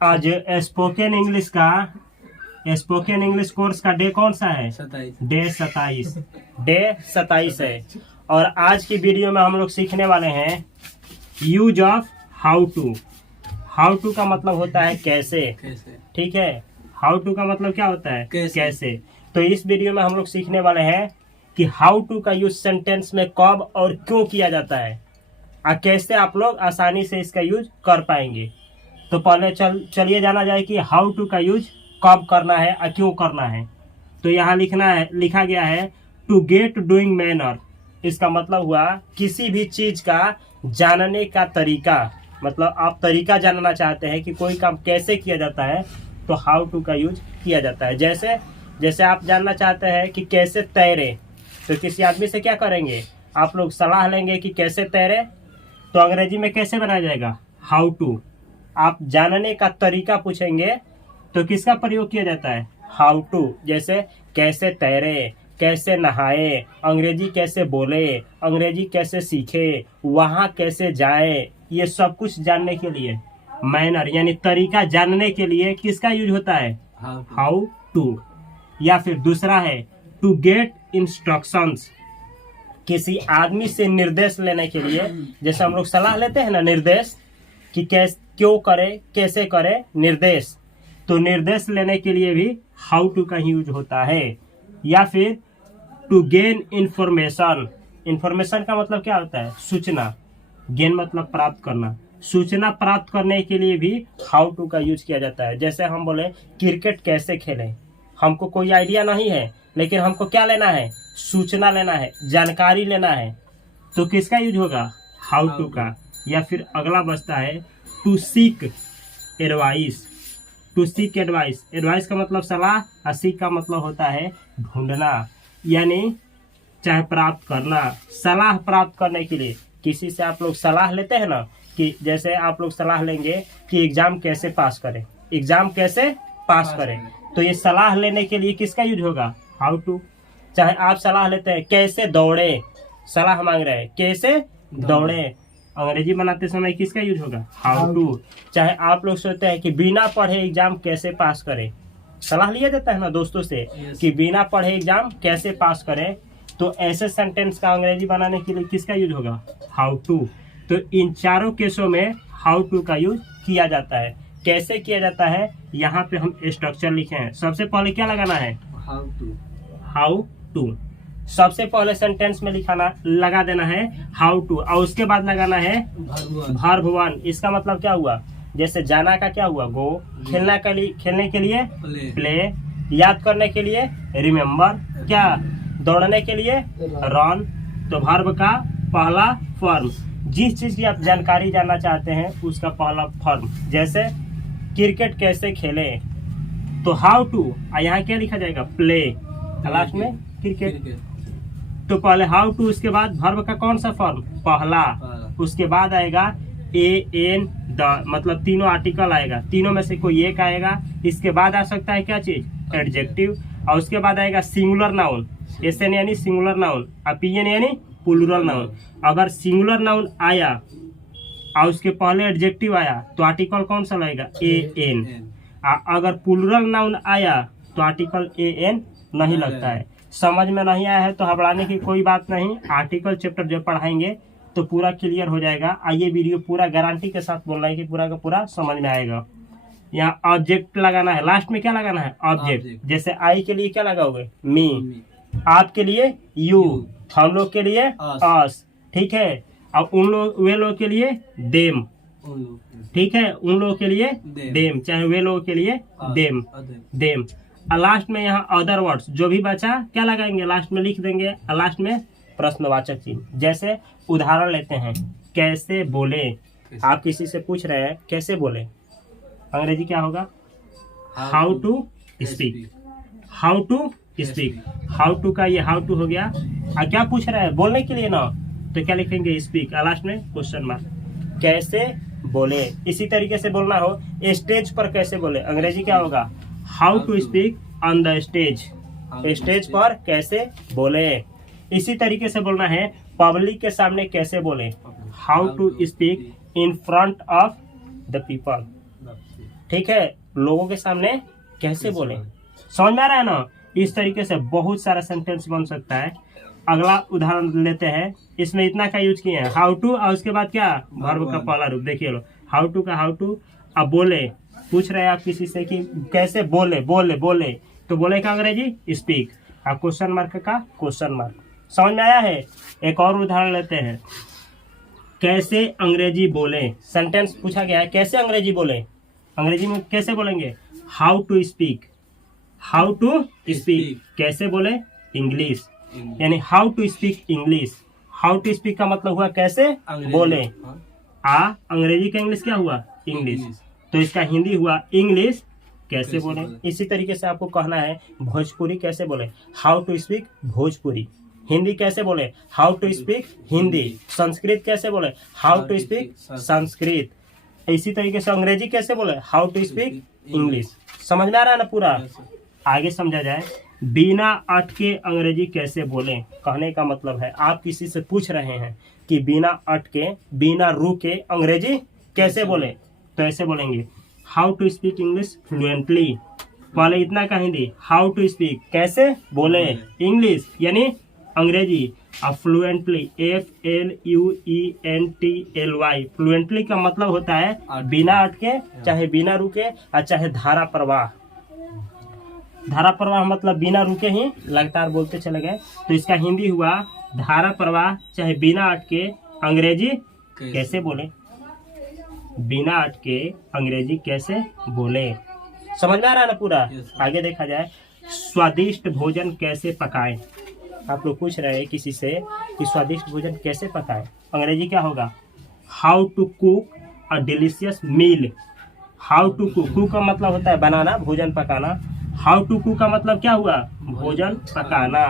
आज spoken English course का day कौन सा है? 27 डे 27 है। और आज की वीडियो में हम लोग सीखने वाले हैं use of how to. How to का मतलब होता है कैसे। ठीक है, हाउ टू का मतलब क्या होता है? कैसे। तो इस वीडियो में हम लोग सीखने वाले हैं कि हाउ टू का यूज सेंटेंस में कब और क्यों किया जाता है और कैसे आप लोग आसानी से इसका यूज कर पाएंगे। तो पहले चलिए जाना जाए कि हाउ टू का यूज कब करना है और क्यों करना है। तो यहाँ लिखा गया है टू गेट डूइंग मैनर। इसका मतलब हुआ किसी भी चीज का जानने का तरीका। मतलब आप तरीका जानना चाहते हैं कि कोई काम कैसे किया जाता है तो हाउ टू का यूज किया जाता है। जैसे आप जानना चाहते हैं कि कैसे तैरे तो किसी आदमी से क्या करेंगे? आप लोग सलाह लेंगे कि कैसे तैरे, तो अंग्रेजी में कैसे बनाया जाएगा? How to. आप जानने का तरीका पूछेंगे तो किसका प्रयोग किया जाता है? How to. जैसे कैसे तैरे, कैसे नहाए, अंग्रेजी कैसे बोले, अंग्रेजी कैसे सीखे, वहाँ कैसे जाए, ये सब कुछ जानने के लिए मैनर यानी तरीका जानने के लिए किसका यूज होता है? How to. या फिर दूसरा है टू गेट इंस्ट्रक्शंस। किसी आदमी से निर्देश लेने के लिए, जैसे हम लोग सलाह लेते हैं ना, निर्देश कि क्यों करे, कैसे करे, निर्देश। तो निर्देश लेने के लिए भी हाउ टू का यूज होता है। या फिर टू गेन इंफॉर्मेशन। इंफॉर्मेशन का मतलब क्या होता है? सूचना। गेन मतलब प्राप्त करना। सूचना प्राप्त करने के लिए भी हाउ टू का यूज किया जाता है। जैसे हम बोले क्रिकेट कैसे खेलें, हमको कोई आइडिया नहीं है लेकिन हमको क्या लेना है? सूचना लेना है, जानकारी लेना है, तो किसका यूज होगा? हाउ टू का। या फिर अगला बचता है to seek advice. To seek advice. Advice का मतलब सलाह और सीक का मतलब होता है ढूंढना, यानी चाहे प्राप्त करना। सलाह प्राप्त करने के लिए किसी से आप लोग सलाह लेते हैं ना, कि जैसे आप लोग सलाह लेंगे कि एग्जाम कैसे पास करें, एग्जाम कैसे पास करें, तो ये सलाह लेने के लिए किसका यूज होगा? How to. चाहे आप सलाह लेते हैं कैसे दौड़े, सलाह मांग रहे हैं कैसे दौड़े, अंग्रेजी बनाते समय किसका यूज होगा? How to. चाहे आप लोग सोचते हैं कि बिना पढ़े एग्जाम कैसे पास करें, सलाह लिया जाता है ना दोस्तों से कि बिना पढ़े एग्जाम कैसे पास करें, तो ऐसे सेंटेंस का अंग्रेजी बनाने के लिए किसका यूज होगा? How to. तो इन चारों केसों में हाउ टू का यूज किया जाता है। कैसे किया जाता है यहाँ पे हम स्ट्रक्चर लिखे हैं। सबसे पहले क्या लगाना है? How to. सबसे पहले सेंटेंस में लगा देना है हाउ टू और उसके बाद लगाना है वर्ब वन। इसका मतलब क्या हुआ? जैसे जाना का क्या हुआ? गो। खेलने के लिए प्ले। याद करने के लिए रिमेम्बर। क्या? दौड़ने के लिए रन। तो वर्ब का पहला फॉर्म, जिस चीज की आप जानकारी जानना चाहते हैं उसका पहला फॉर्म। जैसे क्रिकेट कैसे खेले तो हाउ टू, यहाँ क्या लिखा जाएगा? प्ले। लास्ट में क्रिकेट। तो पहले हाउ टू, उसके बाद वर्ब का कौन सा फॉर्म? पहला। उसके बाद आएगा एन द, मतलब तीनों आर्टिकल आएगा, तीनों में से कोई एक आएगा। इसके बाद आ सकता है क्या चीज? एडजेक्टिव। और उसके बाद आएगा सिंगुलर नाउन। एसएन यानी सिंगुलर नाउन और पीएन यानी प्लूरल नाउन। अगर सिंगुलर नाउन आया और उसके पहले एडजेक्टिव आया तो आर्टिकल कौन सा लगेगा? एन। अगर प्लूरल नाउन आया तो आर्टिकल एन नहीं लगता है। समझ में नहीं आया है तो घबराने की कोई बात नहीं, आर्टिकल चैप्टर जब पढ़ाएंगे तो पूरा क्लियर हो जाएगा। ये वीडियो पूरा गारंटी के साथ बोल रहा है कि पूरा का पूरा समझ में आएगा। यहाँ ऑब्जेक्ट लगाना है, लास्ट में क्या लगाना है? ऑब्जेक्ट। जैसे आई के लिए क्या लगाओगे? मी। आपके लिए यू, हम लोग के लिए अस। ठीक है। अब वे लोग के लिए देम। ठीक है, उन लोगों के लिए देम, चाहे वे लोगों के लिए देम। और लास्ट में यहाँ अदर वर्ड्स जो भी बचा क्या लगाएंगे? लास्ट में लिख देंगे। और लास्ट में प्रश्नवाचक चिन्ह। जैसे उदाहरण लेते हैं, कैसे बोले। आप किसी से पूछ रहे हैं कैसे बोले, अंग्रेजी क्या होगा? How to speak. How to speak. How to का ये हाउ टू हो गया। और क्या पूछ रहे हैं? बोलने के लिए ना, तो क्या लिखेंगे? स्पीक। और लास्ट में क्वेश्चन मार्क। कैसे बोले। इसी तरीके से बोलना हो स्टेज पर कैसे बोले, अंग्रेजी क्या होगा? How to speak on the stage. Stage पर कैसे बोले। इसी तरीके से बोलना है पब्लिक के सामने कैसे बोले, how to speak in front of the people. ठीक है, लोगों के सामने कैसे बोले। समझ में आ रहा है ना। इस तरीके से बहुत सारा सेंटेंस बन सकता है। अगला उदाहरण लेते हैं, इसमें इतना का यूज किए हैं हाउ टू, और उसके बाद क्या वर्ब का पहला रूप देखिए लो, हाउ टू का हाउ टू। अब बोले, पूछ रहे हैं आप किसी से कि कैसे बोले, बोले बोले तो बोले का अंग्रेजी स्पीक, और क्वेश्चन मार्क का क्वेश्चन मार्क। समझ में आया है। एक और उदाहरण लेते हैं, कैसे अंग्रेजी बोले। सेंटेंस पूछा गया है कैसे अंग्रेजी बोले, अंग्रेजी में कैसे बोलेंगे, how to speak, how to speak कैसे बोले इंग्लिश, यानी how to speak English. How to speak का मतलब हुआ कैसे बोले, अंग्रेजी का इंग्लिश क्या हुआ इंग्लिश, तो इसका हिंदी हुआ इंग्लिश कैसे बोले। इसी तरीके से आपको कहना है भोजपुरी कैसे बोले, how to speak Bhojpuri. Hindi कैसे बोले, how to speak Hindi. Sanskrit कैसे बोले, हाउ टू स्पीक संस्कृत। इसी तरीके से अंग्रेजी कैसे बोले, हाउ टू स्पीक इंग्लिश। समझ में आ रहा है ना पूरा। आगे समझा जाए, बिना अटके अंग्रेजी कैसे बोले। कहने का मतलब है आप किसी से पूछ रहे हैं कि बिना अटके बिना रुके अंग्रेजी कैसे बोले, तो ऐसे बोलेंगे how to speak English fluently. पहले इतना का हिंदी, हाउ टू स्पीक कैसे बोले इंग्लिश यानी अंग्रेजी, और फ्लुएंटली FLUENTLY। फ्लुएंटली का मतलब होता है बिना अटके, चाहे बिना रुके और चाहे धारा प्रवाह। धारा प्रवाह मतलब बिना रुके ही लगातार बोलते चले गए, तो इसका हिंदी हुआ धारा प्रवाह, चाहे बिना अटके अंग्रेजी कैसे बोले, बिना अटके अंग्रेजी कैसे बोले। समझ में आ रहा है ना पूरा। आगे देखा जाए, स्वादिष्ट भोजन कैसे पकाएं। आप लोग पूछ रहे हैं किसी से कि स्वादिष्ट भोजन कैसे पकाएं, अंग्रेजी क्या होगा, how to cook a delicious meal. How to cook, cook का मतलब होता है बनाना, भोजन पकाना। हाउ टू कुक का मतलब क्या हुआ, भोजन पकाना।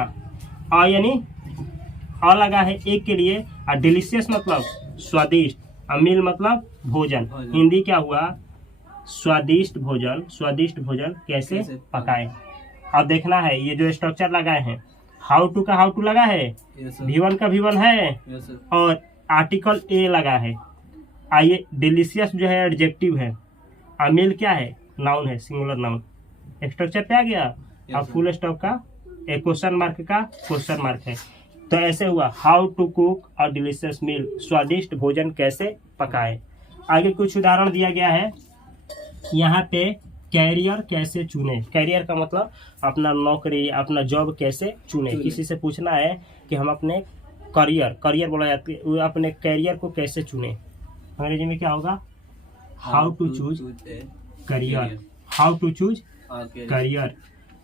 यानी लगा है एक के लिए, और डिलीशियस मतलब स्वादिष्ट, और मील मतलब भोजन। हिंदी क्या हुआ, स्वादिष्ट भोजन, स्वादिष्ट भोजन कैसे पकाएं। अब देखना है ये जो स्ट्रक्चर लगाए हैं, हाउ टू का हाउ टू लगा है, V1 का V1 है, और आर्टिकल ए लगा है। आइए, डिलीशियस जो है एडजेक्टिव है, मील क्या है, नाउन है, सिंगुलर नाउन। स्ट्रक्चर पे आ गया, और फुल स्टॉप का एक क्वेश्चन मार्क का क्वेश्चन मार्क है। तो ऐसे हुआ how to cook a delicious meal, स्वादिष्ट भोजन कैसे पकाए। आगे कुछ उदाहरण दिया गया है यहाँ पे, कैरियर कैसे चुने। कैरियर का मतलब अपना नौकरी, अपना जॉब कैसे चुने। किसी से पूछना है कि हम अपने करियर बोला जाता है, अपने कैरियर को कैसे चुने। अंग्रेजी में क्या होगा, how to choose career, how to choose career.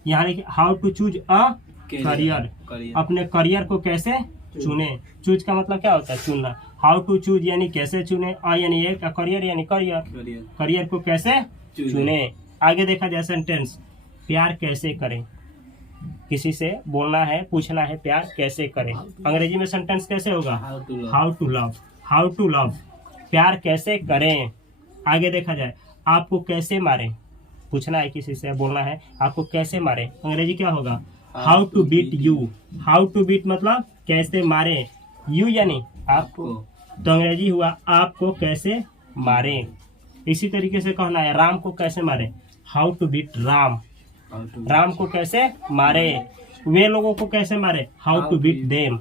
यहाँ लिखिए how to choose a career, अपने करियर को कैसे चुने। चूज का मतलब क्या होता है, चुनना। हाउ टू चूज यानी कैसे चुने, यानी एक करियर यानी करियर को कैसे चुने। आगे देखा जाए सेंटेंस, प्यार कैसे करें। किसी से बोलना है, पूछना है प्यार कैसे करें, अंग्रेजी में सेंटेंस कैसे होगा, how to love, how to love, प्यार कैसे करें। आगे देखा जाए, आपको कैसे मारे। पूछना है किसी से, बोलना है आपको कैसे मारे, अंग्रेजी क्या होगा, how to beat you. How to beat मतलब कैसे मारे, यू यानी आपको, तो अंग्रेजी हुआ आपको कैसे मारे। इसी तरीके से कहना है राम को कैसे मारे, how to beat Ram, Ram को कैसे मारे। वे लोगों को कैसे मारे, हाउ टू बीट देम,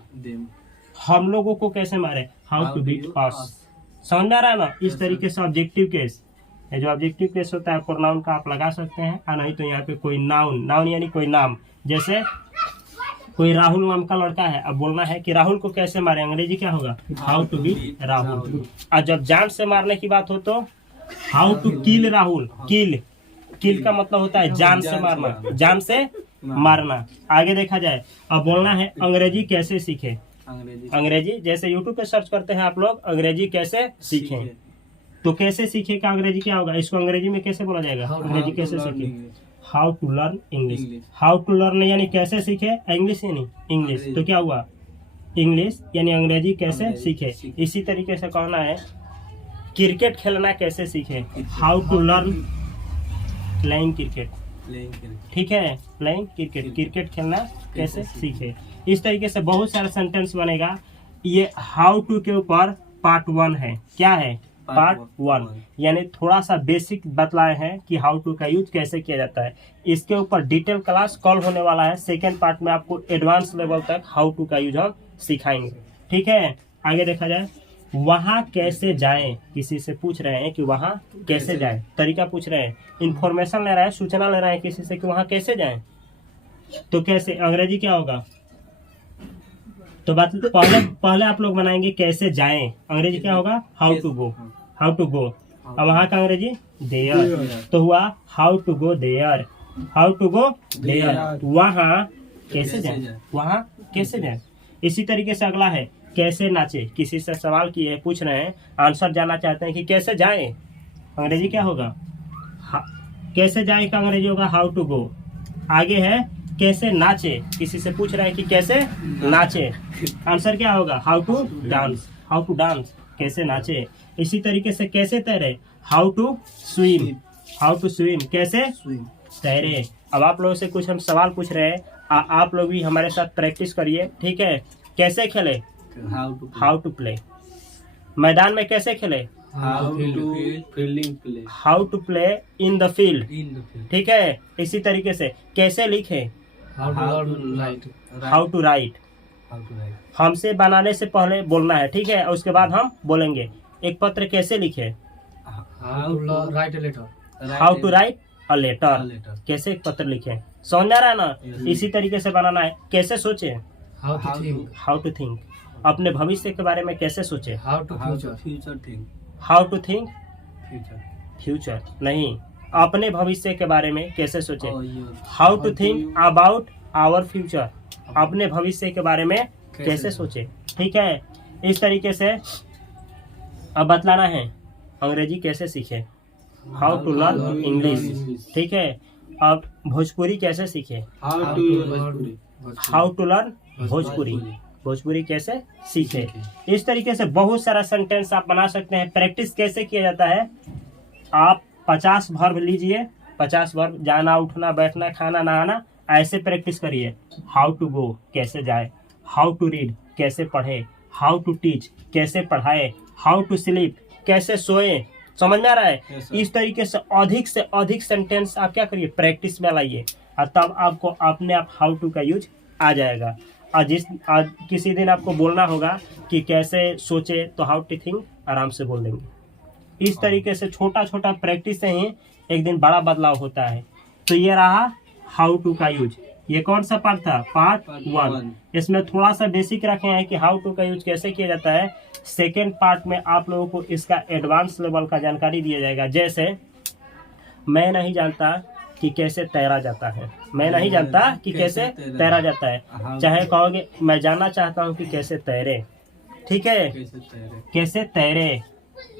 हम लोगों को कैसे मारे, हाउ टू बीट अस। समझ में आ रहा है ना। इस तरीके से ऑब्जेक्टिव केस, जो ऑब्जेक्टिव केस होता है प्रोनाउन का आप लगा सकते हैं, और नहीं तो यहाँ पे कोई नाउन यानी कोई नाम। जैसे कोई राहुल नाम का लड़का है, अब बोलना है कि राहुल को कैसे मारे, अंग्रेजी क्या होगा, हाउ टू बीट राहुल। और जब जान से मारने की बात हो तो हाउ टू किल राहुल। किल का मतलब होता है जान से मारना, जान से मारना। आगे देखा जाए, अब बोलना है अंग्रेजी कैसे सीखे। अंग्रेजी जैसे यूट्यूब पे सर्च करते हैं आप लोग, अंग्रेजी कैसे सीखें, तो कैसे सीखे का अंग्रेजी क्या होगा, इसको अंग्रेजी में कैसे बोला जाएगा, अंग्रेजी कैसे सीखे, how to learn English. How to learn यानी कैसे सीखे, इंग्लिश यानी इंग्लिश, तो क्या हुआ, इंग्लिश यानी अंग्रेजी कैसे सीखे। इसी तरीके से कहना है क्रिकेट खेलना कैसे सीखे, how to learn playing cricket. ठीक है, प्लेइंग क्रिकेट, क्रिकेट खेलना कैसे सीखे। इस तरीके से बहुत सारा सेंटेंस बनेगा। ये हाउ टू के ऊपर पार्ट 1 है, क्या है, पार्ट 1, यानी थोड़ा सा बेसिक बतलाए हैं कि हाउ टू का यूज कैसे किया जाता है। इसके ऊपर डिटेल क्लास कॉल होने वाला है। सेकेंड पार्ट में आपको एडवांस लेवल तक हाउ टू का यूज हम सिखाएंगे। ठीक है, आगे देखा जाए। वहाँ कैसे जाएं, किसी से पूछ रहे हैं कि वहाँ कैसे जाएं, तरीका पूछ रहे हैं, इंफॉर्मेशन ले रहे हैं, सूचना ले रहे हैं किसी से कि वहाँ कैसे जाएं। तो कैसे, अंग्रेजी क्या होगा? तो बात पहले आप लोग बनाएंगे कैसे जाएं, अंग्रेजी क्या होगा? How to go, how to go. अब वहाँ का अंग्रेजी देयर, तो हुआ how to go there, how to go there, वहाँ कैसे जाएं, वहाँ कैसे जाएं। इसी तरीके से अगला है कैसे नाचे, किसी से सवाल किए, पूछ रहे हैं, आंसर जानना चाहते हैं कि कैसे जाएं, अंग्रेजी क्या होगा? कैसे जाएं का अंग्रेजी होगा हाउ टू गो। आगे है कैसे नाचे, किसी से पूछ रहे हैं कि कैसे नाचे, आंसर क्या होगा? How to dance, how to dance, कैसे नाचे। इसी तरीके से कैसे तैरे, how to swim, how to swim, कैसे तैरे। अब आप लोगों से कुछ हम सवाल पूछ रहे हैं, आप लोग भी हमारे साथ प्रैक्टिस करिए। ठीक है, कैसे खेले, हाउ टू प्ले। मैदान में कैसे खेले, how to play in the field. ठीक है, इसी तरीके से कैसे लिखे, हाउ टू राइट। हमसे बनाने से पहले बोलना है, ठीक है, और उसके बाद हम बोलेंगे। एक पत्र कैसे लिखे, how to write a letter, कैसे एक पत्र लिखे। समझ में आ रहा है ना? इसी तरीके से बनाना है। कैसे सोचे, हाउ टू थिंक, अपने भविष्य के बारे में कैसे सोचे, हाउ टू थिंक फ्यूचर, नहीं, अपने भविष्य के बारे में कैसे सोचे, how to think about our future, अपने भविष्य के बारे में कैसे सोचे। ठीक है, इस तरीके से अब बतलाना है अंग्रेजी कैसे सीखे, हाउ टू लर्न इंग्लिश। ठीक है, अब भोजपुरी कैसे सीखे, how to learn Bhojpuri, Bhojpuri कैसे सीखे। इस तरीके से बहुत सारा सेंटेंस आप बना सकते हैं। प्रैक्टिस कैसे किया जाता है, आप 50 वर्ब लीजिए, 50 वर्ब, जाना, उठना, बैठना, खाना, नहाना, ऐसे प्रैक्टिस करिए। हाउ टू गो, कैसे जाए, हाउ टू रीड, कैसे पढ़े, हाउ टू टीच, कैसे पढ़ाए, हाउ टू स्लीप, कैसे सोए। समझ में आ रहा है? इस तरीके से अधिक सेंटेंस आप क्या करिए, प्रैक्टिस में लाइए, और तब आपको अपने आप हाउ टू का यूज आ जाएगा। आज किसी दिन आपको बोलना होगा कि कैसे सोचे, तो हाउ टू थिंक आराम से बोल देंगे। इस तरीके से छोटा छोटा प्रैक्टिस से ही एक दिन बड़ा बदलाव होता है। तो ये रहा हाउ टू का यूज। ये कौन सा पार्ट था, पार्ट 1। इसमें थोड़ा सा बेसिक रखे हैं कि हाउ टू का यूज कैसे किया जाता है। सेकेंड पार्ट में आप लोगों को इसका एडवांस लेवल का जानकारी दिया जाएगा। जैसे मैं नहीं जानता कि कैसे तैरा जाता है, मैं नहीं जानता कि कैसे तैरा जाता है, चाहे कहोगे मैं जानना चाहता हूँ कि कैसे तैरे। ठीक है, कैसे तैरे।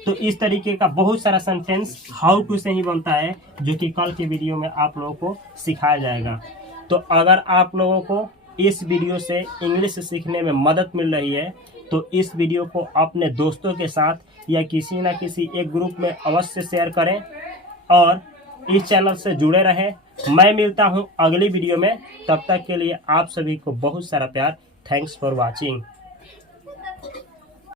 तो इस तरीके का बहुत सारा सेंटेंस हाउ टू से ही बनता है, जो कि कल के वीडियो में आप लोगों को सिखाया जाएगा। तो अगर आप लोगों को इस वीडियो से इंग्लिश सीखने में मदद मिल रही है, तो इस वीडियो को अपने दोस्तों के साथ या किसी न किसी एक ग्रुप में अवश्य शेयर करें, और इस चैनल से जुड़े रहें। मैं मिलता हूं अगली वीडियो में, तब तक के लिए आप सभी को बहुत सारा प्यार। Thanks for watching.